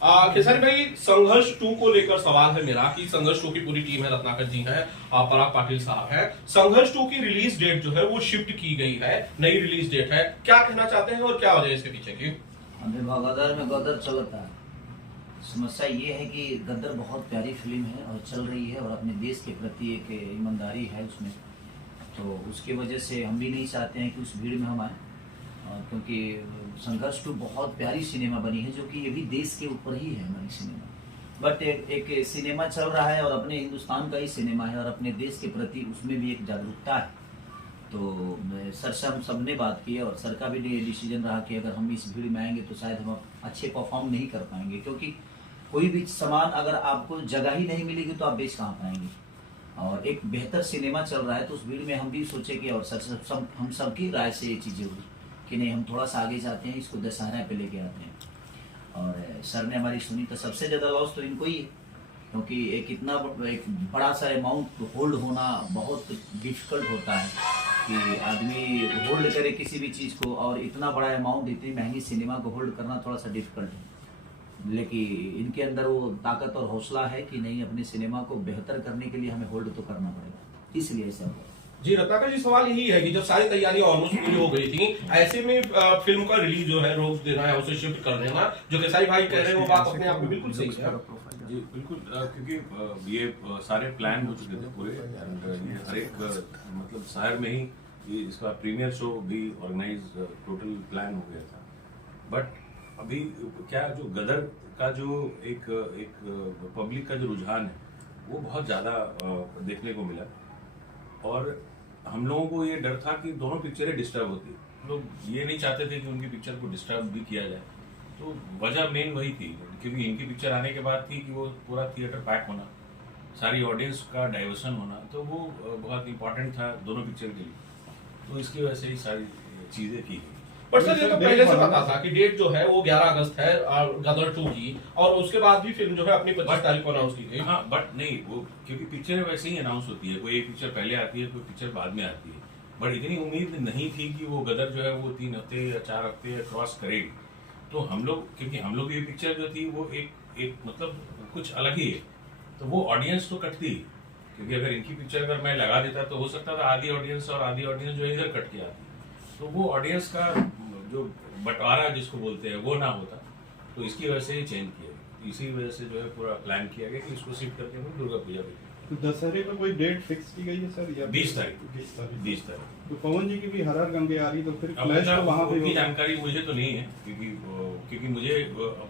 खेसारी भाई, संघर्ष 2 को लेकर सवाल है मेरा कि संघर्ष 2 की पूरी टीम है, रत्नाकर जी हैं, पराग पाटिल साहब हैं। संघर्ष 2 की रिलीज डेट जो है वो शिफ्ट की गई है, नई रिलीज डेट है। क्या कहना चाहते हैं और क्या वजह है इसके पीछे की? अभी गदर में गदर चलता है। समस्या ये है कि गदर बहुत प्यारी फिल्म है और चल रही है और अपने देश के प्रति एक ईमानदारी है उसमें, तो उसकी वजह से हम भी नहीं चाहते हैं कि उस भीड़ में हम आए, क्योंकि संघर्ष 2 बहुत प्यारी सिनेमा बनी है जो कि ये भी देश के ऊपर ही है हमारी सिनेमा। बट एक सिनेमा चल रहा है और अपने हिंदुस्तान का ही सिनेमा है और अपने देश के प्रति उसमें भी एक जागरूकता है। तो सर से हम सब ने बात की और सर का भी डिसीजन रहा कि अगर हम इस भीड़ में आएंगे तो शायद हम अच्छे परफॉर्म नहीं कर पाएंगे, क्योंकि कोई भी सामान अगर आपको जगह ही नहीं मिलेगी तो आप बेच कहाँ पाएंगे। और एक बेहतर सिनेमा चल रहा है तो उस भीड़ में हम भी सोचे कि और सर हम सबकी राय से ये चीज़ें हुई कि नहीं, हम थोड़ा सा आगे जाते हैं, इसको दशहरा पे लेके आते हैं। और सर ने हमारी सुनी तो सबसे ज़्यादा लॉस तो इनको ही है, क्योंकि एक बड़ा सा अमाउंट होल्ड होना बहुत डिफिकल्ट होता है कि आदमी होल्ड करे किसी भी चीज़ को, और इतना बड़ा अमाउंट इतनी महंगी सिनेमा को होल्ड करना थोड़ा सा डिफिकल्ट है। लेकिन इनके अंदर वो ताकत और हौसला है कि नहीं, अपने सिनेमा को बेहतर करने के लिए हमें होल्ड तो करना पड़ेगा, इसलिए ऐसा हुआ। जी रत्नाकर जी, सवाल यही है कि जब सारी तैयारियां ऑलमोस्ट पूरी हो गई थी, ऐसे में फिल्म का रिलीज जो है रोक देना है, उसे शिफ्ट कर देना, जो खेसारी भाई कह रहे हैं वो बात अपने आप में बिल्कुल सही है। जी बिल्कुल, क्योंकि ये सारे प्लान हो चुके थे पूरे, एंड ये हर एक मतलब शहर में ही ये इसका प्रीमियर शो भी ऑर्गेनाइज टोटल प्लान हो गया था। बट अभी क्या, जो गदर का जो एक पब्लिक का जो रुझान है वो बहुत ज़्यादा देखने को मिला, और हम लोगों को ये डर था कि दोनों पिक्चरें डिस्टर्ब होती। लोग ये नहीं चाहते थे कि उनकी पिक्चर को डिस्टर्ब भी किया जाए, तो वजह मेन वही थी, क्योंकि इनकी पिक्चर आने के बाद थी कि वो पूरा थिएटर पैक होना, सारी ऑडियंस का डाइवर्सन होना, तो वो बहुत इंपॉर्टेंट था दोनों पिक्चर के लिए, तो इसकी वजह से ही सारी चीज़ें की गई। पर सर ये तो पहले से पता था कि डेट जो है वो 11 अगस्त है गदर 2 की, और उसके बाद भी फिल्म जो है अपनी 25 तारीख को अनाउंस की गई। हाँ, बट नहीं, वो क्योंकि पिक्चर वैसे ही अनाउंस होती है, कोई एक पिक्चर पहले आती है, कोई पिक्चर बाद में आती है। बट इतनी उम्मीद नहीं थी कि वो गदर जो है वो 3 हफ्ते या 4 हफ्ते क्रॉस करेगी। तो हम लोग, क्योंकि हम लोग ये पिक्चर जो थी वो एक मतलब कुछ अलग ही है, तो वो ऑडियंस तो कटती, क्योंकि अगर इनकी पिक्चर अगर मैं लगा देता तो हो सकता था आधी ऑडियंस और आधी ऑडियंस जो है इधर कट के आती, तो वो ऑडियंस का जो बंटवारा जिसको बोलते हैं वो ना होता, तो इसकी वजह से ही चेंज किया, इसी वजह से जो है पूरा प्लान किया गया कि इसको शिफ्ट करके हम दुर्गा पूजा पे। तो दशहरे में कोई डेट फिक्स की गई है सर, या 20 तारीख। 20 तारीख। तो पवन जी की भी हर गंगे आ रही, तो फिर क्लैश तो वहाँ पे उनकी जानकारी मुझे तो नहीं है, क्योंकि मुझे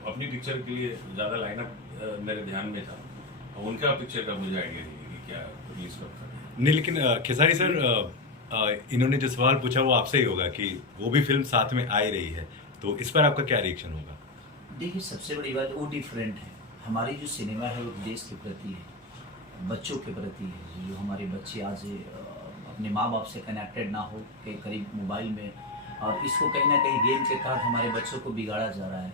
अपनी पिक्चर के लिए ज्यादा लाइनअप मेरे ध्यान में था, और उनका पिक्चर का मुझे आइडिया नहीं है कि क्या रिलीज करता है। नहीं, लेकिन खेसारी सर, इन्होंने जो सवाल पूछा वो आपसे ही होगा कि वो भी फिल्म साथ में आ रही है, तो इस पर आपका क्या रिएक्शन होगा? देखिए, सबसे बड़ी बात वो डिफरेंट है। हमारी जो सिनेमा है वो देश के प्रति है, बच्चों के प्रति है। जो हमारे बच्चे आज अपने माँ बाप से कनेक्टेड ना हो के करीब मोबाइल में, और इसको कहीं ना कहीं गेम के तहत हमारे बच्चों को बिगाड़ा जा रहा है,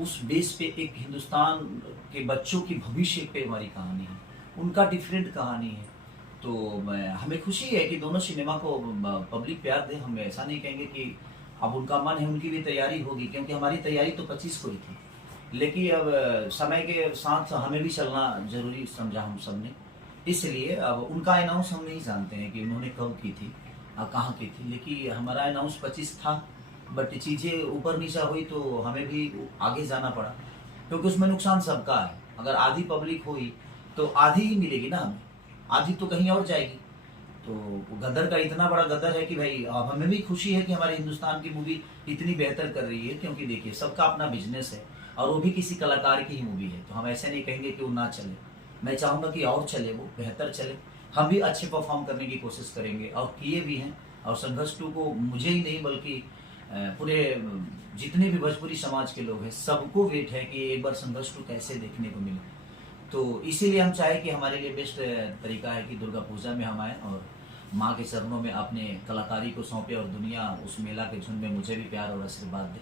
उस बेस पे एक हिंदुस्तान के बच्चों की भविष्य पे हमारी कहानी है, उनका डिफरेंट कहानी है। तो हमें खुशी है कि दोनों सिनेमा को पब्लिक प्यार दे। हम ऐसा नहीं कहेंगे कि अब उनका मन है, उनकी भी तैयारी होगी, क्योंकि हमारी तैयारी तो 25 को ही थी, लेकिन अब समय के साथ हमें भी चलना जरूरी समझा हम सब ने, इसलिए अब उनका अनाउंस हम नहीं जानते हैं कि उन्होंने कब की थी और कहाँ की थी, लेकिन हमारा अनाउंस 25 था। बट चीज़ें ऊपर नीचा हुई तो हमें भी आगे जाना पड़ा, क्योंकि उसमें नुकसान सबका है। अगर आधी पब्लिक हुई तो आधी ही मिलेगी ना हमें, आधी तो कहीं और जाएगी। तो गदर का इतना बड़ा गदर है कि भाई अब हमें भी खुशी है कि हमारे हिंदुस्तान की मूवी इतनी बेहतर कर रही है, क्योंकि देखिए सबका अपना बिजनेस है और वो भी किसी कलाकार की ही मूवी है, तो हम ऐसे नहीं कहेंगे कि वो ना चले। मैं चाहूँगा कि और चले, वो बेहतर चले, हम भी अच्छे परफॉर्म करने की कोशिश करेंगे और किए भी हैं। और संघर्ष 2 को मुझे ही नहीं बल्कि पूरे जितने भी भोजपुरी समाज के लोग हैं सबको वेट है कि एक बार संघर्ष 2 कैसे देखने को मिले। तो इसीलिए हम चाहे कि हमारे लिए बेस्ट तरीका है कि दुर्गा पूजा में हम आए और माँ के चरणों में अपने कलाकारी को सौंपे, और दुनिया उस मेला के झुंड में मुझे भी प्यार और आशीर्वाद दे।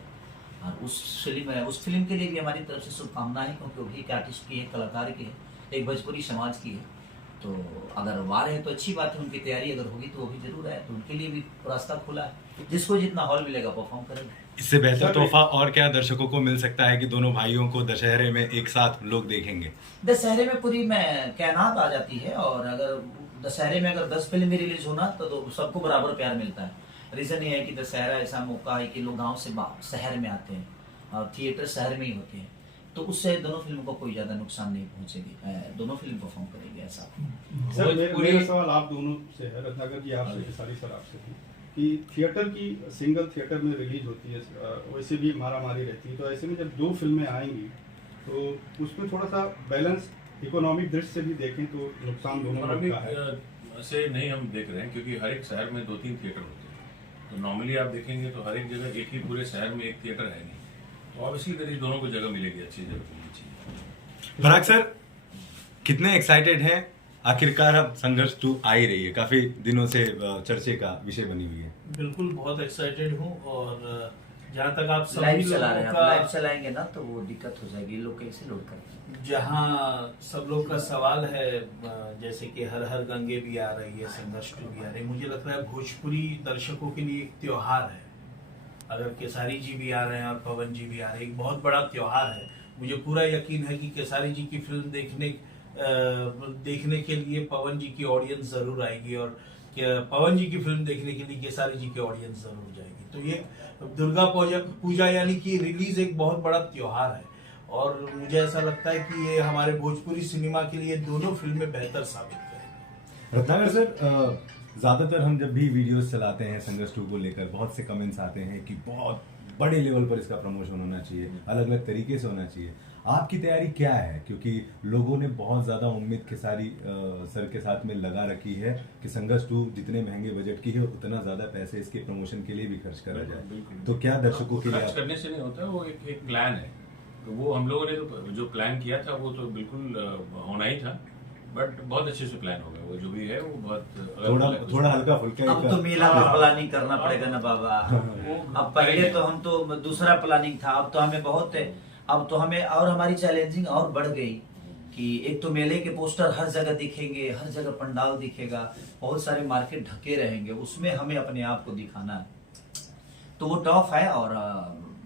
और उस फिल्म के लिए भी हमारी तरफ से शुभकामनाएं, क्योंकि वो भी एक आर्टिस्ट की है, कलाकार की है, एक भोजपुरी समाज की है। तो अगर वार है तो अच्छी बात है, उनकी तैयारी अगर होगी तो वो भी जरूर है, तो उनके लिए भी रास्ता खुला है, जिसको जितना हॉल मिलेगा परफॉर्म करेगा। इससे बेहतर सर, तोहफा और क्या दर्शकों को मिल सकता है कि दोनों भाइयों को दशहरे में एक साथ लोग देखेंगे? दशहरे में पूरी में कायनात आ जाती है, और अगर दशहरे में अगर 10 फिल्म भी रिलीज होना तो सबको बराबर प्यार मिलता है। रीजन ये है कि दशहरा ऐसा मौका है कि लोग गांव से शहर में आते हैं और थिएटर शहर में ही होते हैं, तो उससे दोनों फिल्मों को कोई ज्यादा नुकसान नहीं पहुंचेगी, दोनों फिल्म परफॉर्म करेंगे ऐसा। सर मेरा सवाल आप दोनों से है, रत्नाकर जी आपसे, खेसारी सर आपसे भी, कि थिएटर की सिंगल थिएटर में रिलीज होती है, वैसे भी मारामारी रहती है, तो ऐसे में जब 2 फिल्में आएंगी तो उसमें थोड़ा सा बैलेंस इकोनॉमिक दृष्टि से भी देखें तो नुकसान दोनों का है। से नहीं हम देख रहे हैं, क्योंकि हर एक शहर में 2-3 थिएटर होते हैं, तो नॉर्मली आप देखेंगे तो हर एक जगह एक ही पूरे शहर में एक थिएटर है नहीं, तो ऑब्वियसली करीब दोनों को जगह मिलेगी, अच्छी जगह मिलनी चाहिए। पराग सर, कितने एक्साइटेड हैं? आखिरकार अब संघर्ष 2 आ ही रही है, काफी दिनों से चर्चे का विषय बनी हुई है। बिल्कुल बहुत एक्साइटेड हूँ, और जहाँ तक आप सभी लाइव चला रहे हैं, लोगों लाइव का, चलाएंगे ना तो वो दिक्कत हो जाएगी, लोग कैसे लोड करेंगे। जहाँ सब लोग का सवाल है, जैसे कि हर हर गंगे भी आ रही है, संघर्ष 2 भी आ रही है, मुझे लगता है भोजपुरी दर्शकों के लिए एक त्योहार है। अगर केसारी जी भी आ रहे हैं और पवन जी भी आ रहे हैं, एक बहुत बड़ा त्योहार है। मुझे पूरा यकीन है कि केसारी जी की फिल्म देखने के लिए पवन जी की ऑडियंस जरूर आएगी, और पवन जी की फिल्म देखने के लिए केसारी जी की ऑडियंस जरूर जाएगी। तो ये दुर्गा पूजा यानी कि रिलीज एक बहुत बड़ा त्योहार है, और मुझे ऐसा लगता है कि ये हमारे भोजपुरी सिनेमा के लिए दोनों फिल्में बेहतर साबित करेंगी। रत्नाकर सर, ज्यादातर हम जब भी वीडियोस चलाते हैं संघर्ष 2 को लेकर, बहुत से कमेंट्स आते हैं कि बहुत बड़े लेवल पर इसका प्रमोशन होना चाहिए, अलग अलग तरीके से होना चाहिए। आपकी तैयारी क्या है? क्योंकि लोगों ने बहुत ज्यादा उम्मीद खेसारी सर के साथ में लगा रखी है कि संघर्ष 2 जितने महंगे बजट की है उतना ज्यादा पैसे इसके प्रमोशन के लिए भी खर्च करा जाए, तो क्या दर्शकों के लिए खर्च करने से नहीं होता, वो एक प्लान है, तो वो हम लोगों ने तो जो प्लान किया था वो तो बिल्कुल होना ही था, बट बहुत अच्छे से प्लान हो गया, वो जो भी है वो बहुत थोड़ा हल्का फुल्का अब तो मेला में प्लानिंग करना पड़ेगा ना बाबा। अब पहले तो हम तो दूसरा प्लानिंग था, अब तो हमें बहुत, अब तो हमें और हमारी चैलेंजिंग और बढ़ गई कि एक तो मेले के पोस्टर हर जगह दिखेंगे, हर जगह पंडाल दिखेगा, बहुत सारे मार्केट ढके रहेंगे, उसमें हमें अपने आप को दिखाना है, तो वो टफ है, और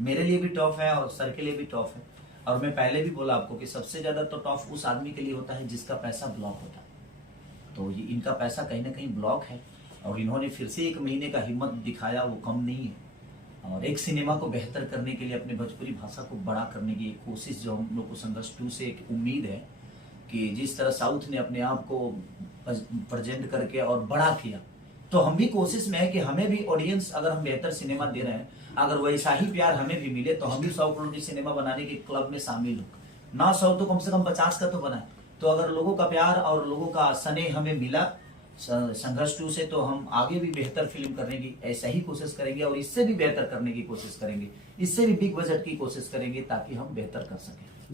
मेरे लिए भी टफ है और सर के लिए भी टफ है। और मैं पहले भी बोला आपको कि सबसे ज्यादा तो टफ उस आदमी के लिए होता है जिसका पैसा ब्लॉक होता है, तो ये इनका पैसा कहीं ना कहीं ब्लॉक है, और इन्होंने फिर से 1 महीने का हिम्मत दिखाया, वो कम नहीं है, और एक सिनेमा को बेहतर करने के लिए, अपने भोजपुरी भाषा को बड़ा करने की एक कोशिश जो हम लोग को संघर्ष 2 से एक उम्मीद है कि जिस तरह साउथ ने अपने आप को प्रेजेंट करके और बड़ा किया, तो हम भी कोशिश में है कि हमें भी ऑडियंस, अगर हम बेहतर सिनेमा दे रहे हैं, अगर वैसा ही प्यार हमें भी मिले तो हम भी 100 करोड़ की सिनेमा बनाने के क्लब में शामिल हो, ना 100 तो कम से कम 50 का तो बनाए। तो अगर लोगों का प्यार और लोगों का स्नेह हमें मिला संघर्ष 2 से, तो हम आगे भी बेहतर फिल्म करने की ऐसा ही कोशिश करेंगे, और इससे भी बेहतर करने की कोशिश करेंगे, इससे भी बिग बजट की कोशिश करेंगे, ताकि हम बेहतर कर सकें।